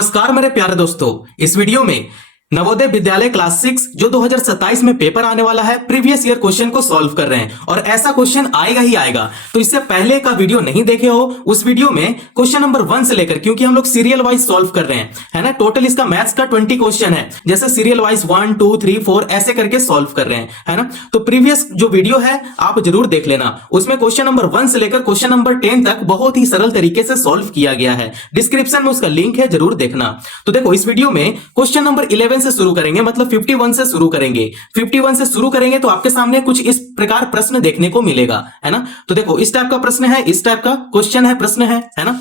नमस्कार मेरे प्यारे दोस्तों, इस वीडियो में नवोदय विद्यालय क्लास 6 जो 2027 में पेपर आने वाला है, प्रीवियस ईयर क्वेश्चन को सॉल्व कर रहे हैं और ऐसा क्वेश्चन आएगा ही आएगा। तो इससे पहले का वीडियो नहीं देखे हो, उस वीडियो में क्वेश्चन नंबर 1 से लेकर, क्योंकि हम लोग सीरियल वाइज सॉल्व कर रहे हैं, है ना। टोटल इसका मैथ्स का 20 क्वेश्चन है, जैसे सीरियल वाइज 1 2 3 4 ऐसे करके सॉल्व कर रहे हैं, है ना। तो प्रीवियस जो वीडियो है आप जरूर देख लेना, उसमें क्वेश्चन नंबर 1 से लेकर क्वेश्चन नंबर 10 तक बहुत ही सरल तरीके से सॉल्व किया गया है। डिस्क्रिप्शन में उसका लिंक है, जरूर देखना। तो देखो, इस वीडियो में क्वेश्चन नंबर 11 से शुरू करेंगे, मतलब 51 से शुरू करेंगे। 51 से शुरू करेंगे तो आपके सामने कुछ इस प्रकार प्रश्न देखने को मिलेगा, है ना। तो देखो, इस टाइप का प्रश्न है, इस टाइप का क्वेश्चन है, प्रश्न है ना।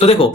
तो देखो,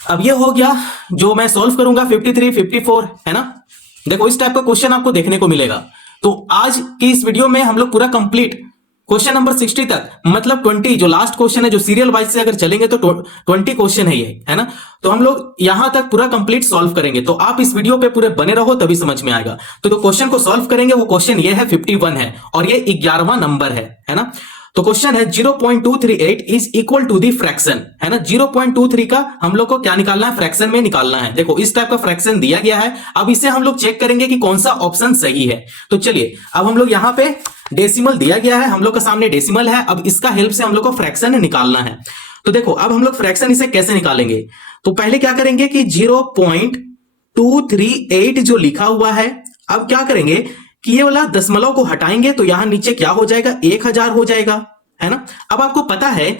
अब ये हो गया जो मैं सॉल्व करूंगा 53 54, है ना। देखो, इस टाइप का क्वेश्चन आपको देखने को मिलेगा। तो आज की इस वीडियो में हम लोग पूरा कंप्लीट क्वेश्चन नंबर 60 तक, मतलब 20 जो लास्ट क्वेश्चन है, जो सीरियल वाइज से अगर चलेंगे तो 20 क्वेश्चन है ये, है ना। तो हम लोग यहां तक पूरा कंप्लीट सॉल्व करेंगे, तो आप इस वीडियो पे पूरे बने रहो, तभी समझ में आएगा। तो क्वेश्चन को सॉल्व करेंगे, वो क्वेश्चन ये है 51 है और ये 11वां नंबर है ना। तो क्वेश्चन है 0.238 is equal to the fraction, है ना। 0.23 का हम लोग को क्या निकालना है, फ्रैक्शन में निकालना है। देखो, इस टाइप का फ्रैक्शन दिया गया है। अब इसे हम लोग चेक करेंगे कि कौन सा ऑप्शन सही है। तो चलिए, अब हम लोग यहां पे डेसिमल दिया गया है, हम लोग का सामने डेसिमल है। अब इसका हेल्प से हम लोग को फ्रैक्शन निकालना है। तो देखो, अब हम लोग फ्रैक्शन इसे कैसे निकालेंगे। तो पहले क्या करेंगे कि 0.238 जो लिखा हुआ है, अब क्या करेंगे कि ये वाला दशमलव को हटाएंगे तो यहां नीचे क्या हो जाएगा, 1000 हो जाएगा, है ना। अब आपको पता है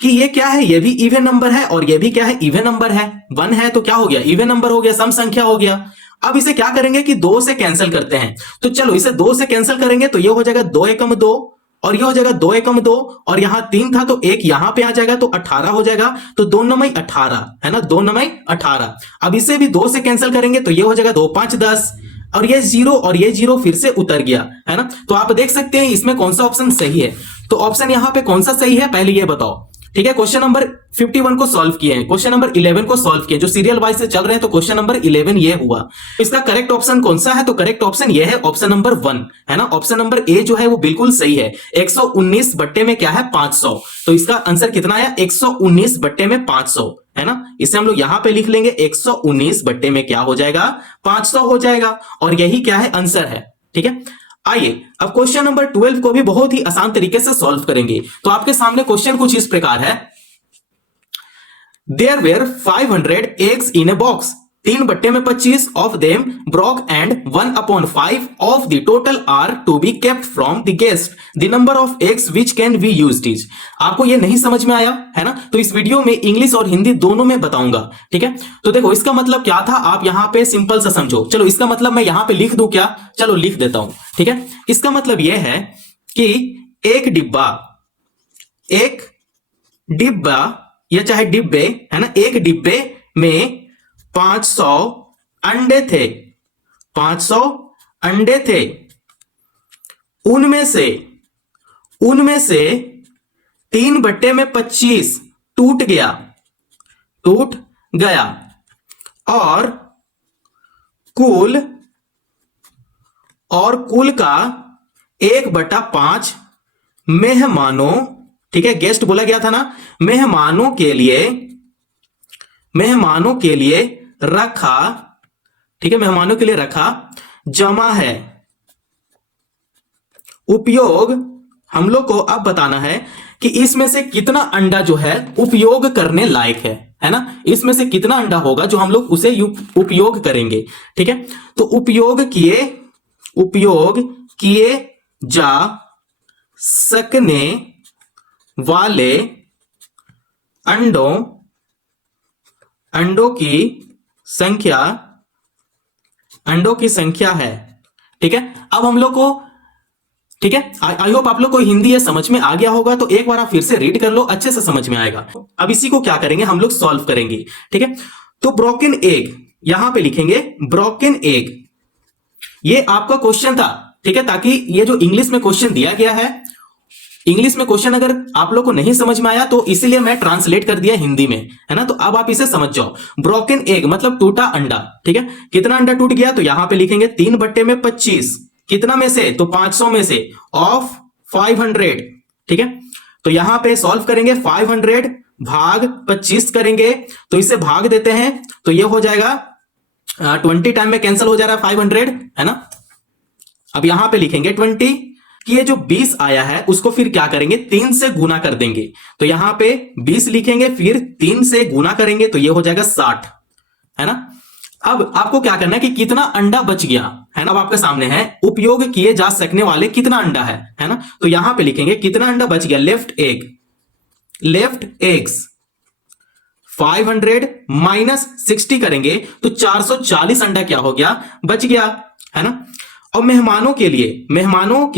कि ये क्या है, ये भी इवन नंबर है और ये भी क्या है, इवन नंबर है। 1 है तो क्या हो गया, इवन नंबर हो गया, सम संख्या हो गया। अब इसे क्या करेंगे कि 2 से कैंसिल करते हैं। तो चलो, इसे 2 से कैंसिल करेंगे तो ये हो जाएगा 2 एकम 2 और ये हो जाएगा 2 एकम 2 और यहां 3 था तो 1 यहां पे आ जाएगा तो 18 हो जाएगा। तो 2 9 18, है ना, 2 9 18। अब इसे भी 2 से कैंसिल करेंगे तो ये हो जाएगा 2 5 10 और ये 0 और ये 0 फिर से उतर गया, है ना। तो आप देख सकते हैं इसमें कौन सा ऑप्शन सही है। तो ऑप्शन यहां पे कौन सा सही है, पहले ये बताओ, ठीक है। क्वेश्चन नंबर 51 को सॉल्व किए हैं, क्वेश्चन नंबर 11 को सॉल्व किए, जो सीरियल वाइज से चल रहे हैं। तो क्वेश्चन नंबर 11 ये हुआ। इसका करेक्ट ऑप्शन कौन सा है, तो करेक्ट ऑप्शन ये है, ऑप्शन नंबर 1, है ना। ऑप्शन नंबर ए जो है वो बिल्कुल सही है। 119 बट्टे में क्या है, 500। तो इसका आंसर कितना आया, 119 बट्टे में 500, है ना। इसे हम लोग यहां पे लिख लेंगे, 119 बट्टे में क्या हो जाएगा, 500 हो जाएगा और यही क्या है, आंसर है, ठीक है। आइए अब क्वेश्चन नंबर 12 को भी बहुत ही आसान तरीके से सॉल्व करेंगे। तो आपके सामने क्वेश्चन कुछ इस प्रकार है, there were 500 eggs in a box, 3 बट्टे में 25 of them broke and 1/5 of the total are to be kept from the guest, the number of eggs which can be used is. आपको ये नहीं समझ में आया, है ना। तो इस वीडियो में इंग्लिश और हिंदी दोनों में बताऊंगा, ठीक है। तो देखो, इसका मतलब क्या था, आप यहां पे सिंपल सा समझो। चलो, इसका मतलब मैं यहां पे लिख दूं क्या, चलो लिख देता हूं, ठीक है। इसका मतलब यह है कि एक डिब्बा या चाहे डिब्बे, है ना, एक डिब्बे में 500 अंडे थे, 500 अंडे थे। उनमें से 3 बट्टे में 25 टूट गया और कुल का 1/5 मेहमानों, ठीक है, गेस्ट बोला गया था ना, मेहमानों के लिए रखा, ठीक है, मेहमानों के लिए रखा जमा है। उपयोग हम लोग को अब बताना है कि इसमें से कितना अंडा जो है उपयोग करने लायक है ना। इसमें से कितना अंडा होगा जो हम लोग उसे उपयोग करेंगे, ठीक है। तो उपयोग किए जा सकने वाले अंडों की संख्या है, ठीक है। अब हम लोग को, ठीक है, आई होप आप लोग को हिंदी ये समझ में आ गया होगा। तो एक बार आप फिर से रीड कर लो, अच्छे से समझ में आएगा। अब इसी को क्या करेंगे, हम लोग सॉल्व करेंगे, ठीक है। तो ब्रोकन एग यहां पे लिखेंगे, ब्रोकन एग, ये आपका क्वेश्चन था, ठीक है। ताकि ये जो इंग्लिश में क्वेश्चन दिया गया है, इंग्लिश में क्वेश्चन अगर आप लोग को नहीं समझ में आया तो इसीलिए मैं ट्रांसलेट कर दिया हिंदी में, है ना। तो अब आप इसे समझ जाओ, ब्रोकन एग मतलब टूटा अंडा, ठीक है। कितना अंडा टूट गया, तो यहां पे लिखेंगे 3 बट्टे में 25, कितना में से, तो 500 में से, ऑफ 500, ठीक है। तो यहां पे सॉल्व करेंगे, 500 भाग 25 करेंगे तो इसे भाग देते हैं तो ये हो जाएगा 20 टाइम में कैंसिल हो जा रहा है 500, है ना। अब यहां पे लिखेंगे 20 कि ये जो 20 आया है उसको फिर क्या करेंगे 3 से गुना कर देंगे। तो यहां पे 20 लिखेंगे फिर 3 से गुना करेंगे तो ये हो जाएगा 60, है ना। अब आपको क्या करना है कि कितना अंडा बच गया, है ना। अब आपके सामने है उपयोग किए जा सकने वाले कितना अंडा है ना। तो यहां पे लिखेंगे कितना अंडा बच गया, लेफ्ट एग्स 500 माइनस 60 करेंगे तो 440 अंडा क्या हो गया, बच गया, है ना। और मेहमानों के लिए 1/5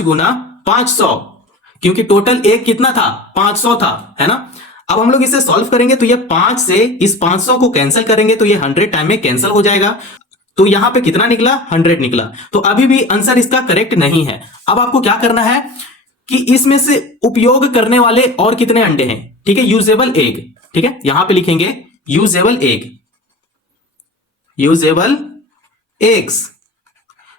गुना 500, क्योंकि टोटल एक कितना था 500 था, है ना। अब हम लोग इसे सॉल्व करेंगे तो ये 5 से इस 500 को कैंसिल करेंगे तो ये 100 टाइम में कैंसिल हो जाएगा। तो यहां पे कितना निकला, 100 निकला। तो अभी भी आंसर इसका करेक्ट नहीं है। अब आपको क्या करना है कि इसमें से उपयोग करने वाले और कितने अंडे हैं, ठीक है, यूजेबल एग, ठीक है, यहां पे लिखेंगे यूजेबल एग्स,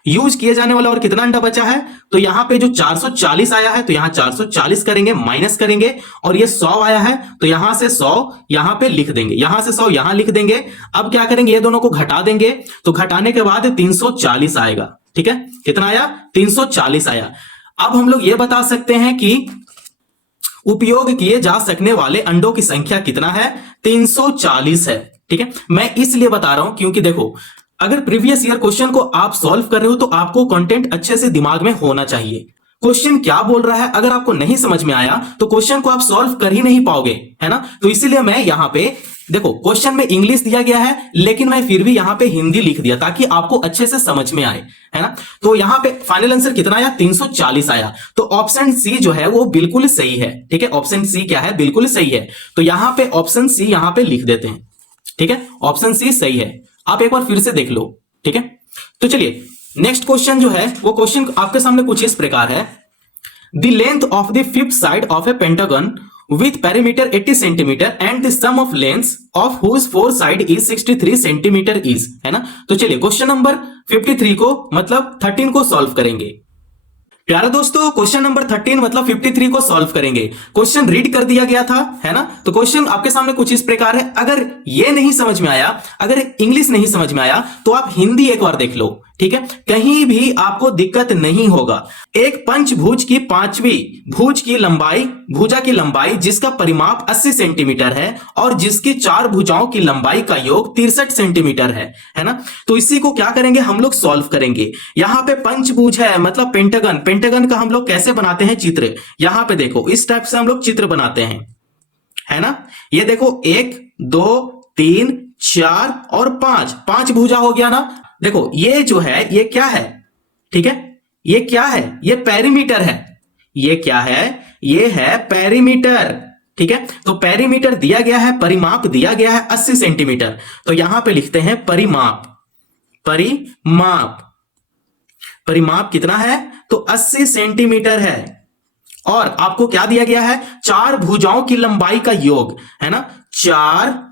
यूज किए जाने वाला और कितना अंडा बचा है। तो यहां पे जो 440 आया है तो यहां 440 करेंगे, माइनस करेंगे, और ये 100 आया है तो यहां से 100 यहां पे लिख देंगे, यहां से 100 यहां लिख देंगे। अब क्या करेंगे, ये दोनों को घटा देंगे तो घटाने के बाद 340 आएगा, ठीक है, कितना आया 340 आया। अब हम लोग ये बता सकते हैं कि उपयोग किए जा सकने वाले अंडों की संख्या कितना है, 340 है, ठीक है। मैं इसलिए बता रहा हूं क्योंकि देखो अगर प्रीवियस ईयर क्वेश्चन को आप सॉल्व कर रहे हो तो आपको कंटेंट अच्छे से दिमाग में होना चाहिए। क्वेश्चन क्या बोल रहा है अगर आपको नहीं समझ में आया तो क्वेश्चन को आप सॉल्व कर ही नहीं पाओगे, है ना। तो इसीलिए मैं यहां पे देखो क्वेश्चन में इंग्लिश दिया गया है लेकिन मैं फिर भी यहां पे हिंदी लिख दिया ताकि आपको अच्छे से समझ में आए, है ना। तो यहां पे फाइनल आंसर कितना आया, 340 आया। तो ऑप्शन सी जो है वो बिल्कुल सही है, ठीक है, ऑप्शन सी क्या है, बिल्कुल सही है। तो यहां पे ऑप्शन सी यहां पे लिख देते हैं, ठीक है, ऑप्शन सी सही है। आप एक बार फिर से देख लो, ठीक है। तो चलिए नेक्स्ट क्वेश्चन जो है वो क्वेश्चन आपके सामने कुछ इस प्रकार है। The length of the fifth side of A pentagon with perimeter 80 cm and the sum of lengths of whose four side is 63 cm is, है ना। तो चलिए क्वेश्चन नंबर 53 को मतलब 13 को सॉल्व करेंगे। प्यारे दोस्तों क्वेश्चन नंबर 13 मतलब 53 को सॉल्व करेंगे। क्वेश्चन रीड कर दिया गया था, है ना। तो क्वेश्चन आपके सामने कुछ इस प्रकार है। अगर ये नहीं समझ में आया, अगर इंग्लिश नहीं समझ में आया तो आप हिंदी एक बार देख लो, ठीक है, कहीं भी आपको दिक्कत नहीं होगा। एक पंचभुज की पांचवी भुजा की लंबाई जिसका परिमाप 80 सेंटीमीटर है और जिसकी चार भुजाओं की लंबाई का योग 63 सेंटीमीटर है ना। तो इसी को क्या करेंगे, हम लोग सॉल्व करेंगे। यहां पे पंचभुज है मतलब पेंटागन का हम लोग कैसे बनाते हैं चित्र, यहां पे देखो इस टाइप से हम लोग चित्र बनाते हैं, है ना। ये देखो 1 2 3 4 और 5 भुजा हो गया ना। देखो ये जो है ये क्या है, ठीक है, ये क्या है, ये पेरीमीटर है। ये क्या है, ये है पेरीमीटर, ठीक है। तो पेरीमीटर दिया गया है, परिमाप दिया गया है 80 सेंटीमीटर। तो यहां पे लिखते हैं परिमाप कितना है, तो 80 सेंटीमीटर है। और आपको क्या दिया गया है, चार भुजाओं की लंबाई का योग, है ना। चार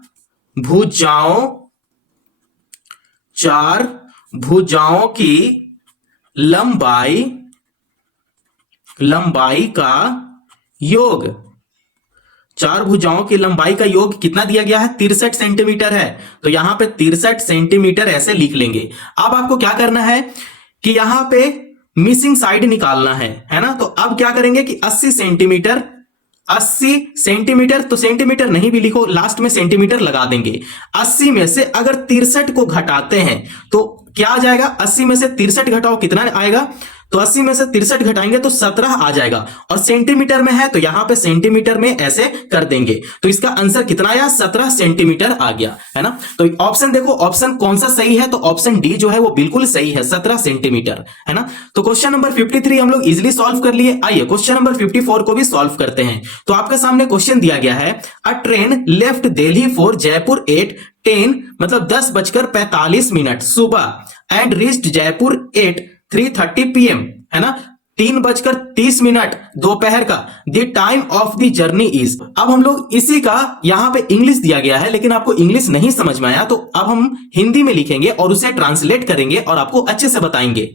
भुजाओं की लंबाई का योग, चार भुजाओं की लंबाई का योग कितना दिया गया है, 63 सेंटीमीटर है। तो यहां पे 63 सेंटीमीटर ऐसे लिख लेंगे। अब आपको क्या करना है कि यहां पे मिसिंग साइड निकालना है ना। तो अब क्या करेंगे कि 80 सेंटीमीटर, तो सेंटीमीटर नहीं भी लिखो, लास्ट में सेंटीमीटर लगा देंगे। 80 में से अगर 63 को घटाते हैं तो क्या आ जाएगा, 80 में से 63 घटाओ कितना आएगा, तो 80 में से 63 घटाएंगे तो 17 आ जाएगा। और सेंटीमीटर में है तो यहां पे सेंटीमीटर में ऐसे कर देंगे। तो इसका आंसर कितना आया, 17 सेंटीमीटर आ गया, है ना। तो ऑप्शन देखो, ऑप्शन कौन सा सही है, तो ऑप्शन डी जो है वो बिल्कुल सही है, 17 सेंटीमीटर, है ना। तो क्वेश्चन नंबर 53 हम लोग इजिली सॉल्व कर लिए। आइए क्वेश्चन नंबर 54 को भी सॉल्व करते हैं। तो आपके सामने क्वेश्चन दिया गया है, अ train left Delhi for Jaipur 8:10 मतलब 10:45 सुबह एंड रीच्ड जयपुर 3:30 PM, है ना। 3:30 दोपहर का। The time of the journey is. अब हम लोग इसी का यहां पे इंग्लिश दिया गया है, लेकिन आपको इंग्लिश नहीं समझ में आया तो अब हम हिंदी में लिखेंगे और उसे ट्रांसलेट करेंगे और आपको अच्छे से बताएंगे।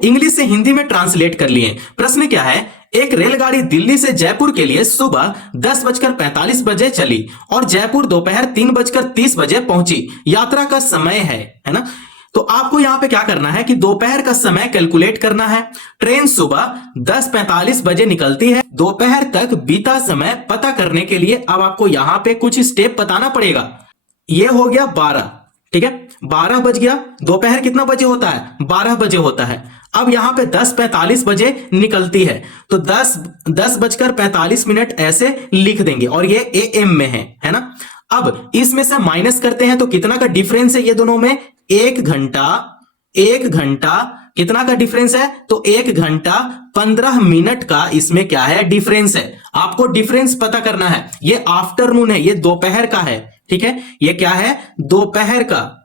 इंग्लिश से हिंदी में ट्रांसलेट कर लिए। प्रश्न क्या है, एक रेलगाड़ी दिल्ली से जयपुर के लिए सुबह 10:45 बजे चली और जयपुर दोपहर 3:30 बजे पहुंची। यात्रा का समय है ना। तो आपको यहां पे क्या करना है कि दोपहर का समय कैलकुलेट करना है। ट्रेन सुबह 10:45 बजे निकलती है। दोपहर तक बीता समय पता करने के लिए अब आपको यहां पे कुछ स्टेप बताना पड़ेगा। यह हो गया 12, ठीक है, 12 बज गया। दोपहर कितना बजे होता है, 12 बजे होता है। अब यहां पे 10:45 बजे निकलती है तो 10:45 ऐसे लिख देंगे और ये AM में है ना। अब इसमें से माइनस करते हैं तो कितना का डिफरेंस है ये दोनों में, 1 घंटा कितना का डिफरेंस है, तो 1 घंटा 15 मिनट का इसमें क्या है, डिफरेंस है। आपको डिफरेंस पता करना है। ये आफ्टरनून है, ये दोपहर का है, ठीक है, ये क्या है, दोपहर का,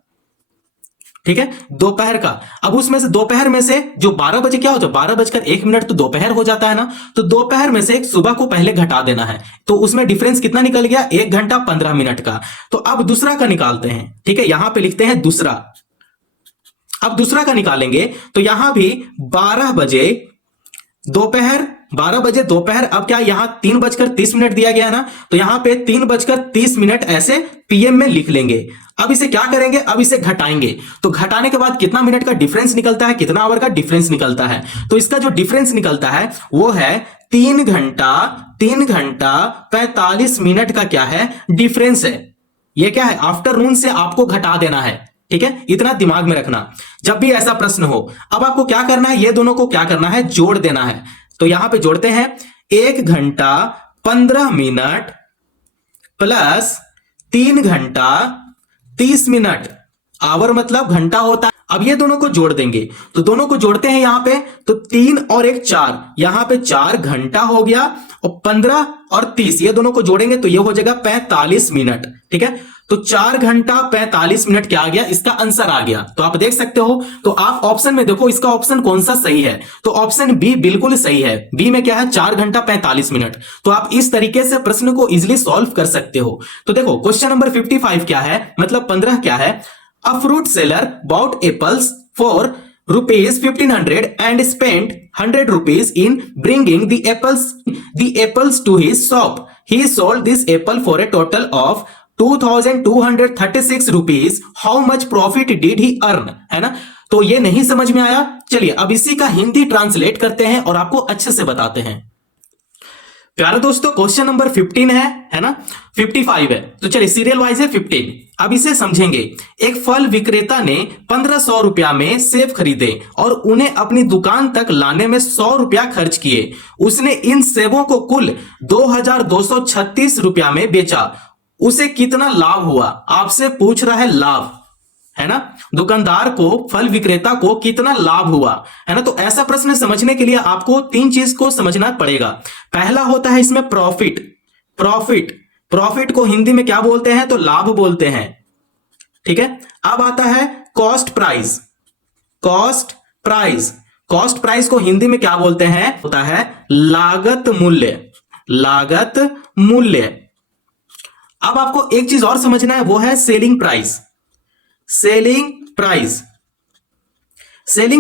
ठीक है, दोपहर का। अब उसमें से दोपहर में से जो 12 बजे क्या होता है, 12:01 तो दोपहर हो जाता है ना। तो दोपहर में से सुबह को पहले घटा देना है तो उसमें डिफरेंस कितना निकल गया, 1 घंटा 15 मिनट का। तो अब दूसरा का निकालते हैं, ठीक है, यहां पे लिखते हैं दूसरा। अब दूसरा का निकालेंगे तो यहां भी 12 बजे दोपहर, 12 बजे दोपहर। अब क्या यहां 3:30 दिया गया है ना, तो यहां पे 3:30 ऐसे PM में लिख लेंगे। अब इसे क्या करेंगे, अब इसे घटाएंगे तो घटाने के बाद कितना मिनट का डिफरेंस निकलता है, कितना आवर का डिफरेंस निकलता है। तो इसका जो डिफरेंस निकलता है वो है 3 घंटा 45 मिनट का क्या है, डिफरेंस है। ये क्या है, आफ्टरनून से आपको घटा देना है, ठीक है, इतना दिमाग में रखना जब भी ऐसा प्रश्न हो। अब आपको क्या करना है, ये दोनों को क्या करना है, जोड़ देना है। तो यहां पे जोड़ते हैं 1 घंटा 15 मिनट प्लस 3 घंटा 30 मिनट। आवर मतलब घंटा होता है। अब ये दोनों को जोड़ देंगे तो दोनों को जोड़ते हैं यहां पे तो 3 और 1 4, यहां पे 4 घंटा हो गया और 15 और 30 ये दोनों को जोड़ेंगे तो ये हो जाएगा 45 मिनट, ठीक है। तो 4 घंटा 45 मिनट क्या आ गया, इसका आंसर आ गया। तो आप देख सकते हो। तो आप ऑप्शन में देखो इसका ऑप्शन कौन सा सही है, तो ऑप्शन बी बिल्कुल सही है। बी में क्या है, 4 घंटा 45 मिनट। तो आप इस तरीके से प्रश्न को इजिली सॉल्व कर सकते हो। तो देखो क्वेश्चन नंबर 55 क्या है, मतलब 15 क्या है, a fruit seller bought apples for ₹1500 and spent ₹100 in bringing the apples to his shop. He sold this apple for a total of ₹2236. How much profit did he earn? है ना। तो ये नहीं समझ में आया, चलिए अब इसी का हिंदी ट्रांसलेट करते हैं और आपको अच्छे से बताते हैं। प्यारे दोस्तों क्वेश्चन नंबर 15 है ना, 55 है। तो चलिए सीरियल वाइज है 15। अब इसे समझेंगे। एक फल विक्रेता ने 1500 रुपया में सेब खरीदे और उन्हें अपनी दुकान तक लाने में 100 रुपया खर्च किए। उसने इन सेबों को कुल 2236 रुपया में बेचा। उसे कितना लाभ हुआ, आपसे पूछ रहा है लाभ, है ना। दुकानदार को, फल विक्रेता को कितना लाभ हुआ, है ना। तो ऐसा प्रश्न समझने के लिए आपको 3 चीज को समझना पड़ेगा। पहला होता है इसमें प्रॉफिट। प्रॉफिट को हिंदी में क्या बोलते हैं, तो लाभ बोलते हैं, ठीक है। अब आता है कॉस्ट प्राइस। कॉस्ट प्राइस को हिंदी में क्या बोलते हैं, होता है लागत मूल्य। अब आपको एक चीज और समझना है, वो है सेलिंग प्राइस। सेलिंग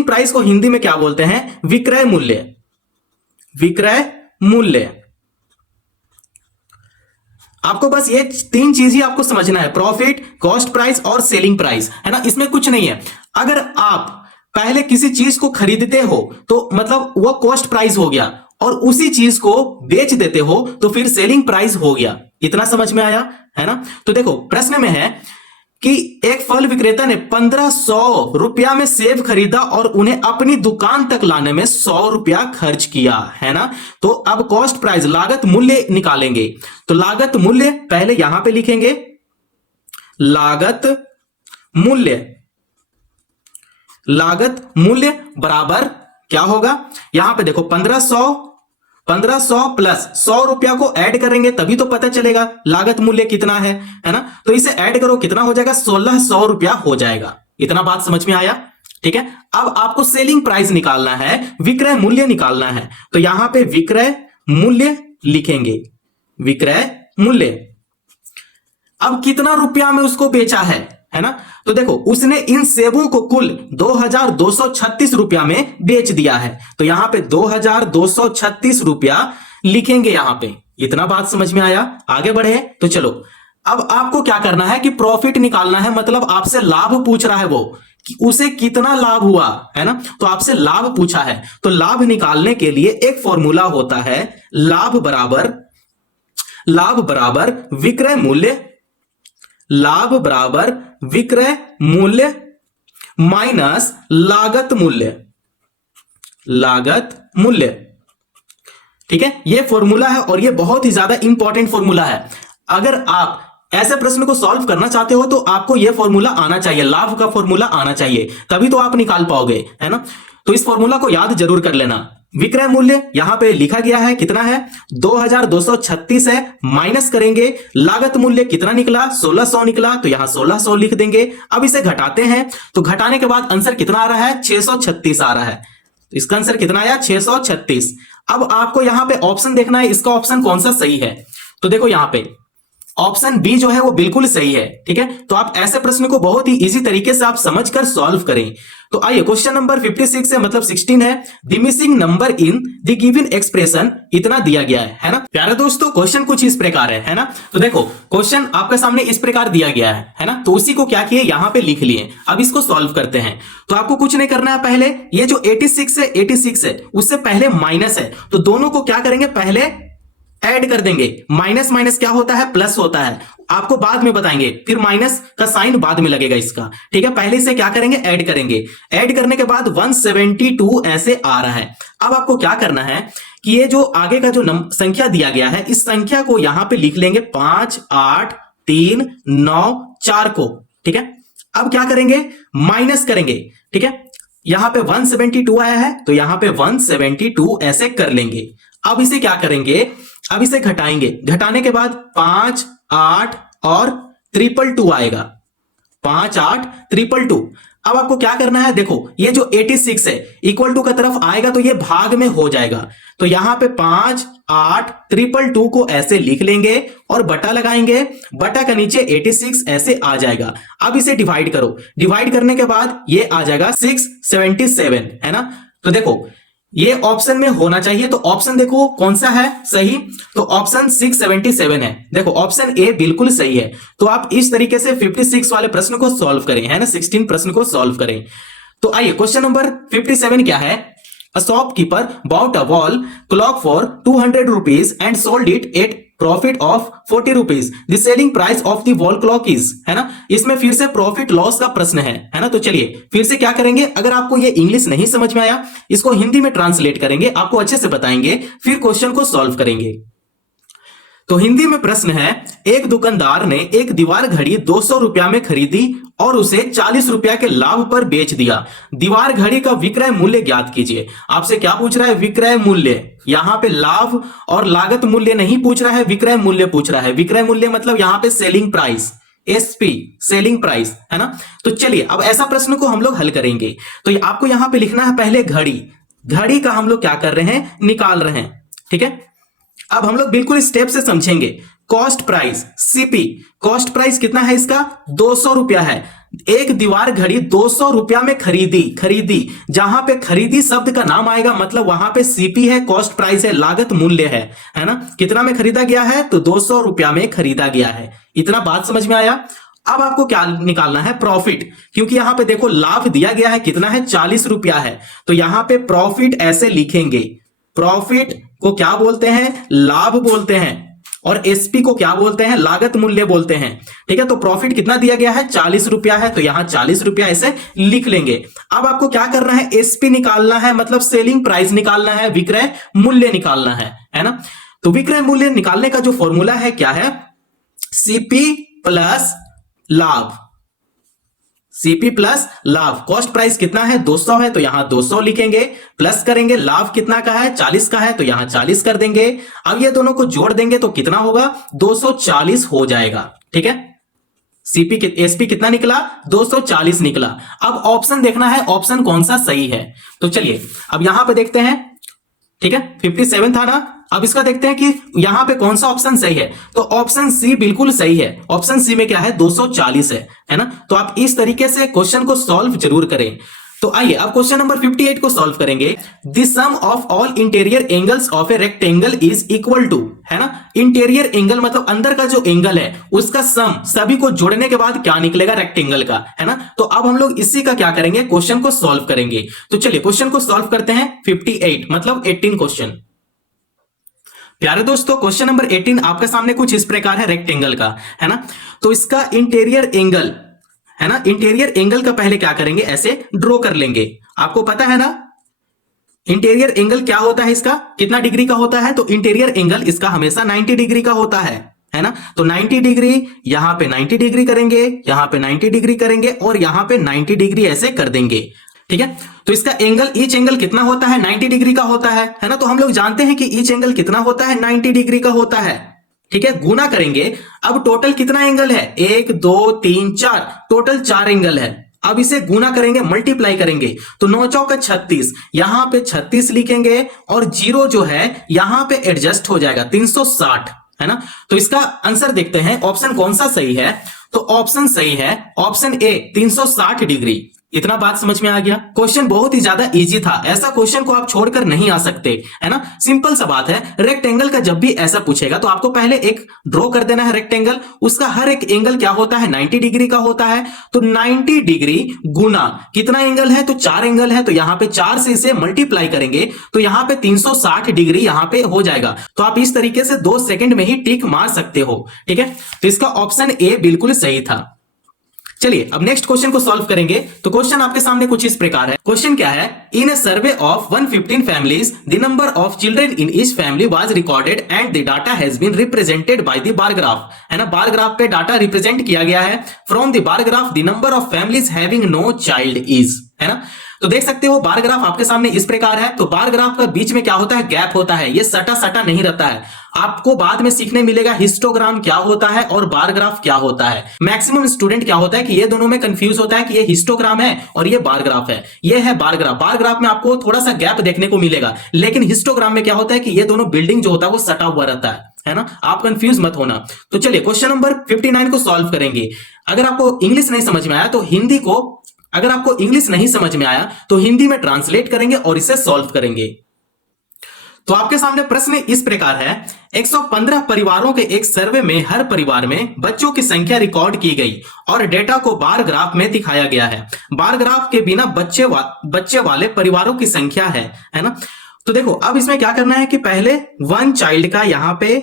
प्राइस को हिंदी में क्या बोलते हैं, विक्रय मूल्य। आपको बस ये 3 चीज ही आपको समझना है, प्रॉफिट, कॉस्ट प्राइस और सेलिंग प्राइस, है ना। इसमें कुछ नहीं है। अगर आप पहले किसी चीज को खरीदते हो तो मतलब वो कॉस्ट प्राइस हो गया, और उसी चीज को बेच देते हो तो फिर सेलिंग प्राइस हो गया। इतना समझ में आया, है ना। तो देखो प्रश्न में है कि एक फल विक्रेता ने 1500 रुपया में सेब खरीदा और उन्हें अपनी दुकान तक लाने में 100 रुपया खर्च किया, है ना। तो अब कॉस्ट प्राइस, लागत मूल्य निकालेंगे। तो लागत मूल्य पहले यहां पे लिखेंगे, लागत मूल्य बराबर क्या होगा, यहां पे देखो 1500 प्लस 100 रुपया को ऐड करेंगे तभी तो पता चलेगा लागत मूल्य कितना है ना। तो इसे ऐड करो, कितना हो जाएगा, 1600 रुपया हो जाएगा। इतना बात समझ में आया, ठीक है। अब आपको सेलिंग प्राइस निकालना है, विक्रय मूल्य निकालना है। तो यहां पे विक्रय मूल्य लिखेंगे, विक्रय मूल्य। अब कितना रुपया में उसको बेचा है ना। तो देखो उसने इन सेबों को कुल 2236 रुपया में बेच दिया है। तो यहां पे 2236 रुपया लिखेंगे यहां पे। इतना बात समझ में आया? आगे बढ़े तो चलो, अब आपको क्या करना है कि प्रॉफिट निकालना है, मतलब आपसे लाभ पूछ रहा है वो कि उसे कितना लाभ हुआ, है ना। तो आपसे लाभ पूछा है, तो लाभ निकालने के लिए एक फॉर्मूला होता है, लाभ बराबर विक्रय मूल्य, लाभ बराबर विक्रय मूल्य माइनस लागत मूल्य, लागत मूल्य। ठीक है, यह फॉर्मूला है और यह बहुत ही ज्यादा इंपॉर्टेंट फॉर्मूला है। अगर आप ऐसे प्रश्न को सॉल्व करना चाहते हो तो आपको यह फॉर्मूला आना चाहिए, लाभ का फॉर्मूला आना चाहिए, तभी तो आप निकाल पाओगे, है ना। तो इस फॉर्मूला को याद जरूर कर लेना। विक्रय मूल्य यहां पे लिखा गया है, कितना है 2236 है, माइनस करेंगे लागत मूल्य कितना निकला 1600 निकला, तो यहां 1600 लिख देंगे। अब इसे घटाते हैं, तो घटाने के बाद आंसर कितना आ रहा है 636 आ रहा है। तो इसका आंसर कितना आया 636। अब आपको यहां पे ऑप्शन देखना है, इसका ऑप्शन कौन सा सही है। तो देखो यहां पे ऑप्शन बी जो है वो बिल्कुल सही है। ठीक है, तो आप ऐसे प्रश्न को बहुत ही इजी तरीके से आप समझकर सॉल्व करें। तो आइए क्वेश्चन नंबर 56 है, मतलब 16 है। The missing number in the given expression इतना दिया गया है ना। प्यारे दोस्तों क्वेश्चन कुछ इस प्रकार है ना। तो देखो क्वेश्चन आपके सामने इस प्रकार दिया गया है ना। तो उसी को क्या किए यहां पे लिख लिए। अब इसको सॉल्व करते हैं। तो आपको कुछ नहीं करना है, पहले ये जो 86 है उससे पहले माइनस है, तो दोनों को क्या करेंगे पहले ऐड कर देंगे। माइनस माइनस क्या होता है प्लस होता है, आपको बाद में बताएंगे, फिर माइनस का साइन बाद में लगेगा इसका। ठीक है, पहले से क्या करेंगे ऐड करेंगे। ऐड करने के बाद 172 ऐसे आ रहा है। अब आपको क्या करना है कि ये जो आगे का जो संख्या दिया गया है इस संख्या को यहां पे लिख लेंगे 5 8 3 9 4 को। ठीक है, अब क्या करेंगे माइनस करेंगे। ठीक है, यहां पे 172 आया है तो यहां पे 172 ऐसे कर लेंगे। अब इसे क्या करेंगे, अब इसे घटाएंगे। घटाने के बाद 5 8 और 222 आएगा, 5 8 222। अब आपको क्या करना है, देखो ये जो 86 है इक्वल टू का तरफ आएगा तो ये भाग में हो जाएगा। तो यहां पे 5 8 222 को ऐसे लिख लेंगे और बटा लगाएंगे। बटा का नीचे 86 ऐसे आ जाएगा। अब इसे डिवाइड करो, डिवाइड करने के बाद ये आ जाएगा 677, है ना। तो देखो ये ऑप्शन में होना चाहिए, तो ऑप्शन देखो कौन सा है सही, तो ऑप्शन 677 है। देखो ऑप्शन ए बिल्कुल सही है। तो आप इस तरीके से 56 वाले प्रश्न को सॉल्व करें, है ना, 16 प्रश्न को सॉल्व करें। तो आइए क्वेश्चन नंबर 57 क्या है। A shopkeeper bought a wall clock for 200 rupees and sold it at profit of 40 rupees. The selling price of the wall clock is, है ना। इसमें फिर से प्रॉफिट लॉस का प्रश्न है ना। तो चलिए फिर से क्या करेंगे, अगर आपको ये इंग्लिश नहीं समझ में आया इसको हिंदी में ट्रांसलेट करेंगे, आपको अच्छे से बताएंगे, फिर क्वेश्चन को सॉल्व करेंगे। तो हिंदी में प्रश्न है, एक दुकानदार ने एक दीवार घड़ी 200 रुपया में खरीदी और उसे 40 रुपया के लाभ पर बेच दिया। दीवार घड़ी का विक्रय मूल्य ज्ञात कीजिए। आपसे क्या पूछ रहा है विक्रय मूल्य, यहां पे लाभ और लागत मूल्य नहीं पूछ रहा है, विक्रय मूल्य पूछ रहा है। विक्रय मूल्य मतलब यहां पे selling price, SP selling price, है ना। तो चलिए अब ऐसा प्रश्न को हम लोग हल करेंगे। तो आपको यहां पे लिखना है पहले घड़ी, घड़ी का हम लोग क्या कर रहे हैं निकाल रहे हैं। ठीक है, अब हम लोग बिल्कुल स्टेप से समझेंगे। Cost price CP, cost price कितना है इसका 200 रुपया है। एक दीवार घड़ी 200 रुपया में खरीदी, जहां पे खरीदी शब्द का नाम आएगा मतलब वहां पे सीपी है, कॉस्ट प्राइस है, लागत मूल्य है ना। कितना में खरीदा गया है तो 200 रुपया में खरीदा गया है। इतना बात समझ में आया। अब आपको क्या निकालना है प्रॉफिट, क्योंकि यहां पे देखो लाभ दिया गया है कितना है 40 रुपया है, तो यहां पे प्रॉफिट ऐसे लिखेंगे। प्रॉफिट को क्या बोलते हैं लाभ बोलते हैं, और एसपी को क्या बोलते हैं लागत मूल्य बोलते हैं। ठीक है, तो प्रॉफिट कितना दिया गया है 40 रुपया है, तो यहां 40 रुपया ऐसे लिख लेंगे। अब आपको क्या करना है एसपी निकालना है, मतलब सेलिंग प्राइस निकालना है, विक्रय मूल्य निकालना है ना। तो विक्रय मूल्य निकालने का जो फॉर्मूला है क्या है, सीपी प्लस लाभ, सीपी प्लस लाभ। कॉस्ट प्राइस कितना है 200 है, तो यहां 200 लिखेंगे, प्लस करेंगे लाभ कितना का है 40 का है, तो यहां 40 कर देंगे। अब ये दोनों को जोड़ देंगे तो कितना होगा 240 हो जाएगा। ठीक है, सीपी एसपी कितना निकला, 240 निकला। अब ऑप्शन देखना है ऑप्शन कौन सा सही है। तो चलिए अब यहां पे देखते हैं, ठीक है 57 था ना। अब इसका देखते हैं कि यहां पे कौन सा ऑप्शन सही है। तो ऑप्शन सी बिल्कुल सही है। ऑप्शन सी में क्या है, 240 है ना। तो आप इस तरीके से क्वेश्चन को सॉल्व जरूर करें। तो आइए अब क्वेश्चन नंबर 58 को सॉल्व करेंगे। The sum of all interior angles of a rectangle is equal to, है ना। इंटीरियर एंगल मतलब अंदर का जो एंगल है उसका सम, सभी को जोड़ने के बाद क्या निकलेगा, रेक्टेंगल का, है ना। तो अब हम लोग इसी का क्या करेंगे, क्वेश्चन को सॉल्व करेंगे। तो चलिए क्वेश्चन को सॉल्व करते हैं। 58 मतलब 18 क्वेश्चन। प्यारे दोस्तों क्वेश्चन नंबर 18 आपके सामने कुछ इस प्रकार है, रेक्टेंगल का, है ना। तो इसका इंटीरियर एंगल, है ना, इंटीरियर एंगल का पहले क्या करेंगे, ऐसे ड्रॉ कर लेंगे। आपको पता है ना इंटीरियर एंगल क्या होता है, इसका कितना डिग्री का होता है। तो इंटीरियर एंगल इसका हमेशा 90 डिग्री का होता है ना। तो 90 डिग्री, यहां पे 90 डिग्री करेंगे, यहां पे 90 डिग्री करेंगे और यहां पे 90 डिग्री ऐसे कर देंगे, ठीक है। तो इसका एंगल, ईच एंगल कितना होता है, 90 डिग्री का होता है ना। तो हम लोग जानते हैं कि ईच एंगल कितना होता है, 90 डिग्री का होता है, ठीक है। गुना करेंगे। अब टोटल कितना एंगल है, 1 2 3 4, टोटल 4 एंगल है। अब इसे गुना करेंगे, मल्टीप्लाई करेंगे। तो 9 चौका 36, यहां पे 36 लिखेंगे और जीरो जो है यहां पे एडजस्ट हो जाएगा, 360, है ना। तो इसका आंसर देखते हैं ऑप्शन कौन सा सही है। तो ऑप्शन सही है ऑप्शन ए, 360 डिग्री। इतना बात समझ में आ गया। क्वेश्चन बहुत ही ज्यादा इजी था, ऐसा क्वेश्चन को आप छोड़कर नहीं आ सकते, है ना। सिंपल सा बात है। रेक्टेंगल का जब भी ऐसा पूछेगा तो आपको पहले एक ड्रॉ कर देना है रेक्टेंगल। उसका हर एक एंगल क्या होता है, 90 डिग्री का होता है। तो 90 डिग्री गुना कितना एंगल है, तो 4 एंगल है। तो यहां पे 4 से इसे मल्टीप्लाई करेंगे तो यहां पे 360 डिग्री यहां पे हो जाएगा। तो आप इस तरीके से 2 सेकंड में ही टिक मार सकते हो, ठीक है। तो इसका ऑप्शन ए बिल्कुल सही था। चलिए अब नेक्स्ट क्वेश्चन को सॉल्व करेंगे। तो क्वेश्चन आपके सामने कुछ इस प्रकार है। क्वेश्चन क्या है, in a survey of 115 families the number of children in each family was recorded and the data has been represented by the bar graph, है ना। बार ग्राफ पे डाटा रिप्रेजेंट किया गया है। From the bar graph the number of families having no child is, है ना। तो देख सकते हो बार ग्राफ आपके सामने इस प्रकार है। तो बार ग्राफ का बीच में क्या होता है, गैप होता है, ये सटा सटा नहीं रहता है। आपको बाद में सीखने मिलेगा हिस्टोग्राम क्या होता है और बार ग्राफ क्या होता है। मैक्सिमम स्टूडेंट क्या होता है कि ये दोनों में कंफ्यूज होता है कि ये हिस्टोग्राम है और ये बार ग्राफ है। ये है बार ग्राफ। बार ग्राफ में आपको थोड़ा सा गैप देखने को मिलेगा, लेकिन हिस्टोग्राम में क्या होता है कि ये दोनों बिल्डिंग जो होता है वो सटा हुआ रहता है ना। आप कंफ्यूज मत होना। तो चलिए क्वेश्चन नंबर 59 को सॉल्व करेंगे। अगर आपको इंग्लिश नहीं समझ में आया तो हिंदी को, अगर आपको इंग्लिश नहीं समझ में आया तो हिंदी में ट्रांसलेट करेंगे और इसे सॉल्व करेंगे। तो आपके सामने प्रश्न इस प्रकार है, 115 परिवारों के एक सर्वे में हर परिवार में बच्चों की संख्या रिकॉर्ड की गई और डेटा को बार ग्राफ में दिखाया गया है। बार ग्राफ के बिना बच्चे वाले परिवारों की संख्या है ना। तो देखो अब इसमें क्या करना है कि पहले 1 चाइल्ड का यहां पे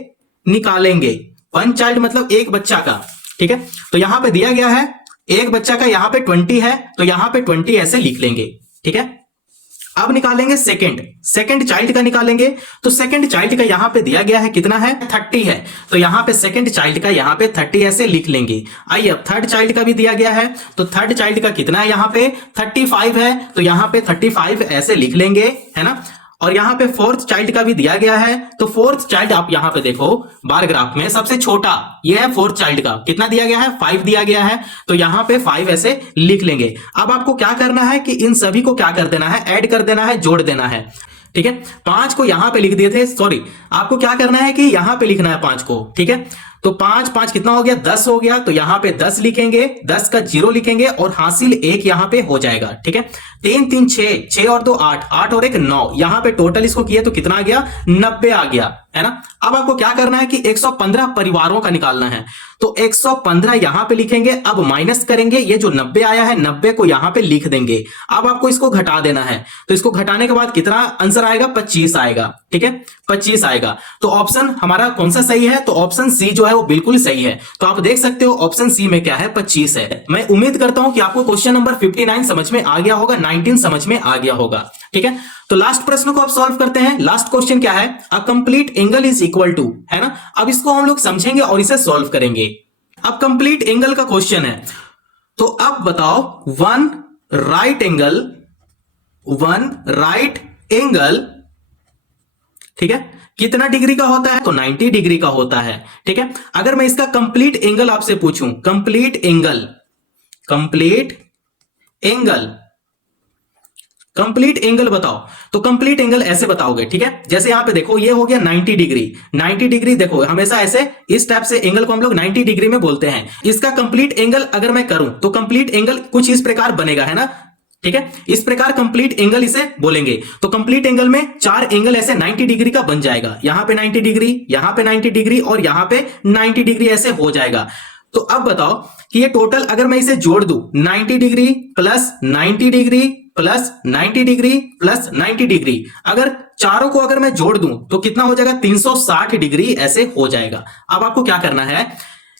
निकालेंगे। 1 चाइल्ड मतलब एक बच्चा का, ठीक है। तो यहां पे दिया गया है एक बच्चा का, यहां पे 20 है तो यहां पे 20 ऐसे लिख लेंगे, ठीक है। अब निकालेंगे सेकंड चाइल्ड का निकालेंगे। तो सेकंड चाइल्ड का यहां पे दिया गया है कितना है, 30 है। तो यहां पे सेकंड चाइल्ड का यहां पे 30 ऐसे लिख लेंगे। आइए अब थर्ड चाइल्ड का भी दिया गया है। तो थर्ड चाइल्ड का कितना है, यहां पे 35 है। तो यहां पे 35 ऐसे लिख लेंगे, है ना। और यहां पे फोर्थ चाइल्ड का भी दिया गया है। तो फोर्थ चाइल्ड आप यहां पे देखो बार ग्राफ में सबसे छोटा ये है फोर्थ चाइल्ड का, कितना दिया गया है, 5 दिया गया है। तो यहां पे 5 ऐसे लिख लेंगे। अब आपको क्या करना है कि इन सभी को क्या कर देना है, ऐड कर देना है, जोड़ देना है, ठीक है। 5 को यहां पे लिख दिए थे, सॉरी आपको क्या करना है कि यहां पे लिखना है 5 को, ठीक है। तो 5 कितना हो गया, 10 हो गया। तो यहां पे 10 लिखेंगे, 10 का 0 लिखेंगे और हासिल 1 यहां पे हो जाएगा, ठीक है। 3 3 6, 6 और 2 8, 8 और 1 9, यहां पे टोटल इसको किया तो कितना आ गया, 90 आ गया, है ना। अब आपको क्या करना है कि 115 परिवारों का निकालना है। तो 115 यहां पे लिखेंगे। अब माइनस करेंगे, ये जो 90 आया है 90 को यहां पे लिख देंगे। अब आपको इसको घटा देना है। तो इसको घटाने के बाद कितना आंसर आएगा, 25 आएगा, ठीक है, 25 आएगा। तो ऑप्शन हमारा कौन सा सही है, तो ऑप्शन सी जो है वो बिल्कुल सही है। तो आप देख सकते हो ऑप्शन सी में क्या है, 25 है। मैं उम्मीद करता हूं कि आपको क्वेश्चन नंबर 59 समझ में आ गया होगा, 19 समझ में आ गया होगा, ठीक है। तो लास्ट प्रश्न को आप सॉल्व करते हैं। लास्ट क्वेश्चन क्या है, a complete angle is equal to, है ना। अब इसको हम लोग समझेंगे और इसे सॉल्व करेंगे। अब कंप्लीट एंगल का क्वेश्चन है। तो अब बताओ वन राइट एंगल, ठीक है, कितना डिग्री का होता है? तो 90 डिग्री का होता है। ठीक है, अगर मैं इसका कंप्लीट एंगल आपसे पूछूं, कंप्लीट एंगल, कंप्लीट एंगल बताओ, तो कंप्लीट एंगल ऐसे बताओगे। ठीक है, जैसे यहां पे देखो ये हो गया 90 डिग्री, 90 डिग्री देखो हमेशा ऐसे इस टाइप से एंगल को हम लोग 90 डिग्री में बोलते हैं। इसका कंप्लीट एंगल अगर मैं करूं तो कंप्लीट एंगल कुछ इस प्रकार बनेगा, है ना। ठीक है, इस प्रकार कंप्लीट एंगल इसे बोलेंगे। तो कंप्लीट एंगल में 4 एंगल ऐसे 90 डिग्री का बन जाएगा, यहां पे 90 डिग्री, यहां पे 90 डिग्री और यहां पे 90 डिग्री ऐसे हो जाएगा। तो अब बताओ कि ये टोटल अगर मैं इसे जोड़ दूं, 90 degree plus 90 degree plus 90 degree plus 90 degree, अगर चारों को अगर मैं जोड़ दूं तो कितना हो जाएगा? 360 डिग्री ऐसे हो जाएगा। अब आपको क्या करना है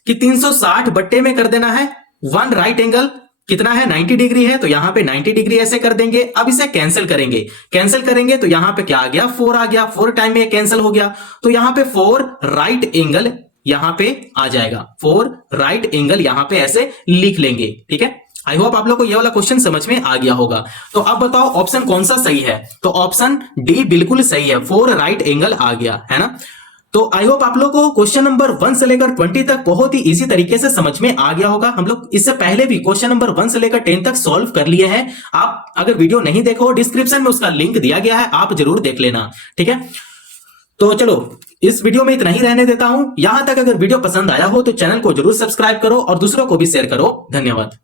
कि 360 बट्टे में कर देना है 1 राइट एंगल, कितना है? 90 डिग्री है, तो यहां पे 90 डिग्री ऐसे कर देंगे। अब इसे कैंसिल करेंगे तो यहां पे क्या आ गया? 4 आ गया, 4 टाइम में कैंसिल हो गया, तो यहां पे 4 राइट एंगल यहां पे आ जाएगा, 4 राइट एंगल यहां पे ऐसे लिख लेंगे। ठीक है, आई होप आप लोग को यह वाला क्वेश्चन समझ में आ गया होगा। तो अब बताओ ऑप्शन कौन सा सही है? तो ऑप्शन डी बिल्कुल सही है, 4 राइट एंगल आ गया, है ना। तो आई होप आप लोग को क्वेश्चन नंबर 1 से लेकर 20 तक बहुत ही इजी तरीके से समझ में आ गया होगा। हम लोग इससे पहले भी क्वेश्चन नंबर 1 से लेकर 10 तक सॉल्व कर लिए हैं। आप अगर वीडियो नहीं देखो, डिस्क्रिप्शन में उसका लिंक दिया गया है, आप जरूर देख लेना। ठीक है, तो चलो इस वीडियो में इतना ही रहने देता हूं। यहां तक अगर वीडियो पसंद आया हो तो चैनल को जरूर सब्सक्राइब करो और दूसरों को भी शेयर करो। धन्यवाद।